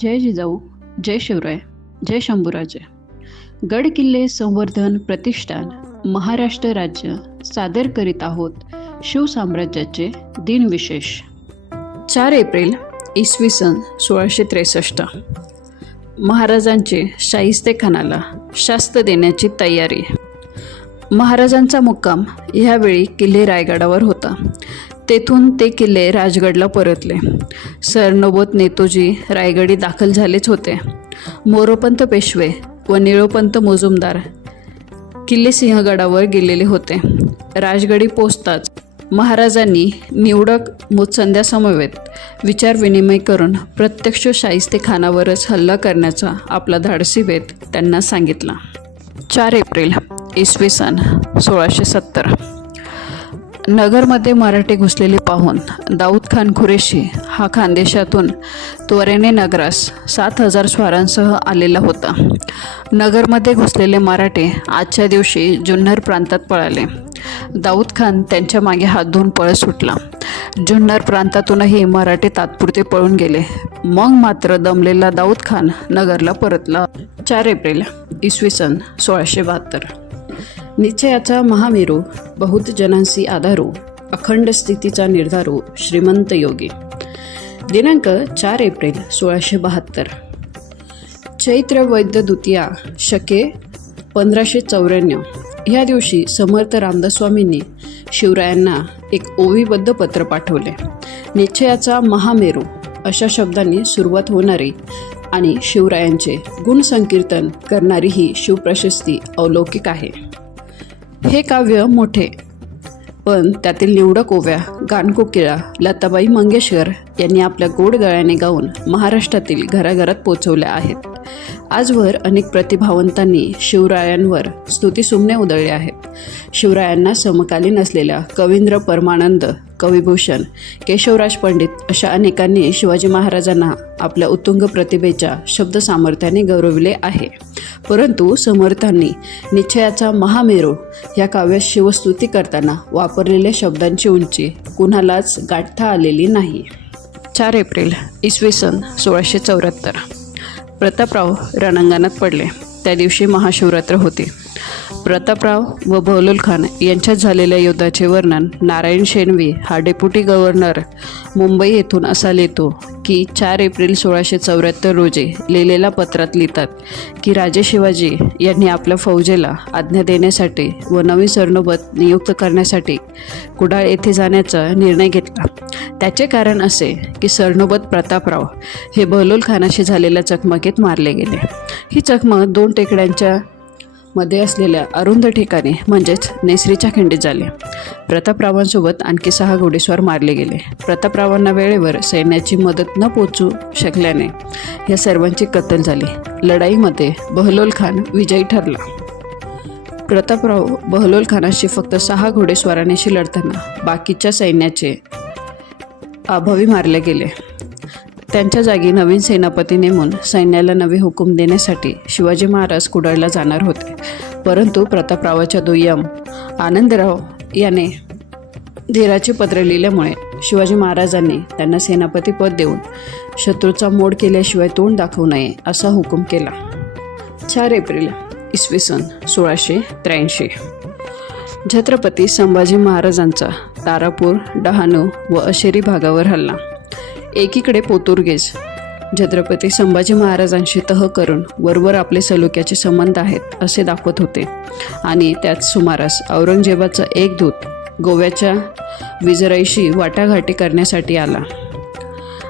जय जिजाऊ, जय शिवराय, जय शंभूराजे. गड किल्ले संवर्धन प्रतिष्ठान महाराष्ट्र राज्य सादर करीत आहोत शिवसाम्राज्याचे दिनविशेष. 4 एप्रिल इसवी सन 1663. महाराजांचे शाहिस्तेखानाला शास्त देण्याची तयारी. महाराजांचा मुक्काम ह्यावेळी किल्ले रायगडावर होता. तेथून ते किल्ले राजगडला परतले. सरनोबत नेतोजी रायगडी दाखल झालेच होते. मोरोपंत पेशवे व निळोपंत मुजुमदार किल्ले सिंहगडावर गेलेले होते. राजगडी पोचताच महाराजांनी निवडक मुत्सद्यांसमवेत विचारविनिमय करून प्रत्यक्ष शाहिस्तेखानावरच हल्ला करण्याचा आपला धाडसी बेत त्यांना सांगितला. 4 एप्रिल इसवी सन 1670. नगरमध्ये मराठे घुसलेले पाहून दाऊद खान कुरेशी हा खानदेशातून त्वरेने नगरास 7,000 स्वारांसह आलेला होता. नगरमध्ये घुसलेले मराठे आजच्या दिवशी जुन्नर प्रांतात पळाले. दाऊद खान त्यांच्या मागे हात धुवून पळ सुटला. जुन्नर प्रांतातूनही मराठे तात्पुरते पळून गेले. मग मात्र दमलेला दाऊद खान नगरला परतला. 4 एप्रिल इसवी सन 1672. निश्चयाचा महामेरू, बहुत जनांसी आधारू, अखंड स्थितीचा निर्धारू, श्रीमंत योगी. दिनांक 4 एप्रिल 1672. चैत्र वैद्य द्वितीया शके 1594. ह्या दिवशी समर्थ रामदास स्वामींनी शिवरायांना एक ओवीबद्ध पत्र पाठवले. निश्चयाचा महामेरू अशा शब्दांनी सुरुवात होणारी आणि शिवरायांचे गुणसंकीर्तन करणारी ही शिवप्रशस्ती अलौकिक आहे. हे काव्य मोठे, पण त्यातील निवडक ओव्या गानकोकिळा लताबाई मंगेशकर यांनी आपल्या गोड गळ्याने गाऊन महाराष्ट्रातील घराघरात पोचवल्या आहेत. आजवर अनेक प्रतिभावंतांनी शिवरायांवर स्तुतिसुमने उधळले आहेत. शिवरायांना समकालीन असलेल्या कवींद्र परमानंद, कविभूषण, केशवराज पंडित अशा अनेकांनी शिवाजी महाराजांना आपल्या उत्तुंग प्रतिभेच्या शब्दसामर्थ्याने गौरविले आहे. परंतु समर्थांनी निश्चयाचा महामेरू या काव्यात शिवस्तुती करताना वापरलेल्या शब्दांची उंची कुणालाच गाठता आलेली नाही. 4 एप्रिल इसवी सन 1674. प्रतापराव रणांगणात पडले. त्या दिवशी महाशिवरात्र होती. प्रतापराव व बहलोल खान यांच्यात झालेल्या युद्धाचे वर्णन नारायण शेणवी हा डेप्युटी गव्हर्नर मुंबई येथून असा लिहितो की 4 एप्रिल 1674 रोजी लिहिलेल्या पत्रात लिहितात की राजे शिवाजी यांनी आपल्या फौजेला आज्ञा देण्यासाठी व नवीन सरनोबत नियुक्त करण्यासाठी कुडाळ येथे जाण्याचा निर्णय घेतला. त्याचे कारण असे की सरनोबत प्रतापराव हे बहलोल खानाशी झालेल्या चकमकीत मारले गेले. ही चकमक 2 टेकड्यांच्या मध्ये असलेल्या अरुंद ठिकाणी म्हणजेच नेसरीच्या खिंडीत झाली. प्रतापरावांसोबत आणखी 6 घोडेस्वार मारले गेले. प्रतापरावांना वेळेवर सैन्याची मदत न पोचू शकल्याने या सर्वांची कत्तल झाली. लढाईमध्ये बहलोल खान विजयी ठरला. प्रतापराव बहलोल खानाशी फक्त 6 घोडेस्वारांशी लढताना बाकीच्या सैन्याचे अभावी मारले गेले. त्यांच्या जागी नवीन सेनापती नेमून सैन्याला नवे हुकूम देण्यासाठी शिवाजी महाराज कुडाळला जाणार होते. परंतु प्रतापरावाच्या दुय्यम आनंदराव याने धीराचे पत्र लिहिल्यामुळे शिवाजी महाराजांनी त्यांना सेनापती पद देऊन शत्रूचा मोड केल्याशिवाय तोंड दाखवू नये असा हुकूम केला. 4 एप्रिल इसवी सन 1683. छत्रपती संभाजी महाराजांचा तारापूर, डहाणू व अशेरी भागावर हल्ला. एकीकडे पोर्तुगीज छत्रपती संभाजी महाराजांशी तह करून वरवर आपले सलोख्याचे संबंध आहेत असे दाखवत होते आणि त्यात सुमारास औरंगजेबाचा एक दूत गोव्याच्या विजराईशी वाटाघाटी करण्यासाठी आला.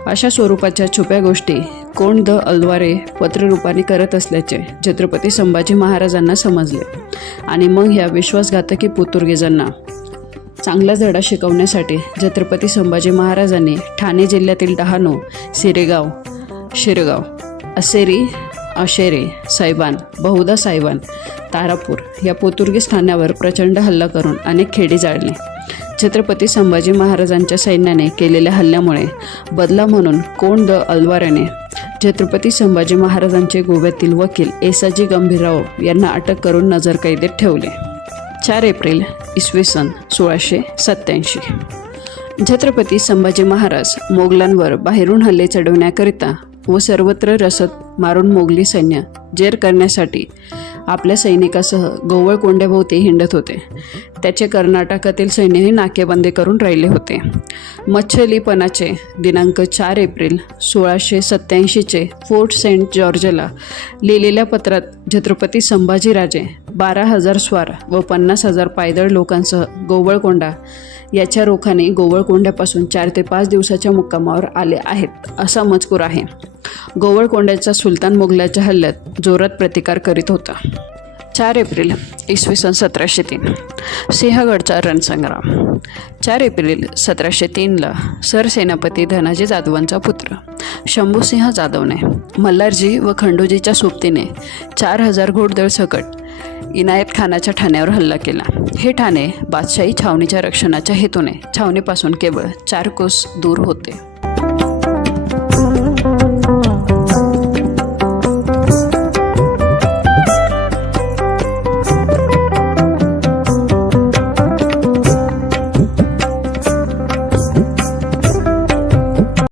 अशा स्वरूपाच्या छुप्या गोष्टी कोण द अलवारे पत्ररूपाने करत असल्याचे छत्रपती संभाजी महाराजांना समजले आणि मग ह्या विश्वासघातकी पोर्तुगीजांना चांगला धडा शिकवण्यासाठी छत्रपती संभाजी महाराजांनी ठाणे जिल्ह्यातील डहाणू, शिरगाव, अशेरी, सायबान, बहुधा सायबान, तारापूर या पोर्तुगीज ठाण्यावर प्रचंड हल्ला करून अनेक खेडी जाळली. छत्रपती संभाजी महाराजांच्या सैन्याने केलेल्या हल्ल्यामुळे बदला म्हणून कोण द अलवाराने छत्रपती संभाजी महाराजांचे गोव्यातील वकील एसाजी गंभीरराव यांना अटक करून नजरकैदेत ठेवले. 4 एप्रिल इसवी सन 1687. छत्रपती संभाजी महाराज मोगलांवर बाहेरून हल्ले चढवण्याकरिता व सर्वत्र रसद मारून मोगली सैन्य जेर करण्यासाठी आपल्या सैनिकासह गोवळकोंड्याभोवती हिंडत होते. त्याचे कर्नाटकातील सैन्यही नाकेबंदी करून राहिले होते. मच्छलीपणाचे दिनांक 4 एप्रिल 1687चे फोर्ट सेंट जॉर्जला लिहिलेल्या पत्रात छत्रपती संभाजीराजे 12,000 स्वार व 50,000 पायदळ लोकांसह गोवळकोंडा याच्या रोखाने गोवळकोंड्यापासून 4 ते 5 दिवसाच्या मुक्कामावर आले आहेत असा मजकूर आहे. गोवळकोंड्याचा सुलतान मोगलाच्या हल्ल्यात जोरात प्रतिकार करीत होता. 4 एप्रिल इसवी सन 1703 सिंहगडचा रणसंग्राम. 4 एप्रिल 1703ला सरसेनापती धनाजी जाधवांचा पुत्र शंभूसिंह जाधवने मल्हारजी व खंडोजीच्या सोबतीने 4,000 घोडदळ सकट इनायत खानाच्या ठाण्यावर हल्ला केला. हे ठाणे बादशाही छावणीच्या रक्षणाच्या हेतूने छावणीपासून केवळ 4 कोस दूर होते.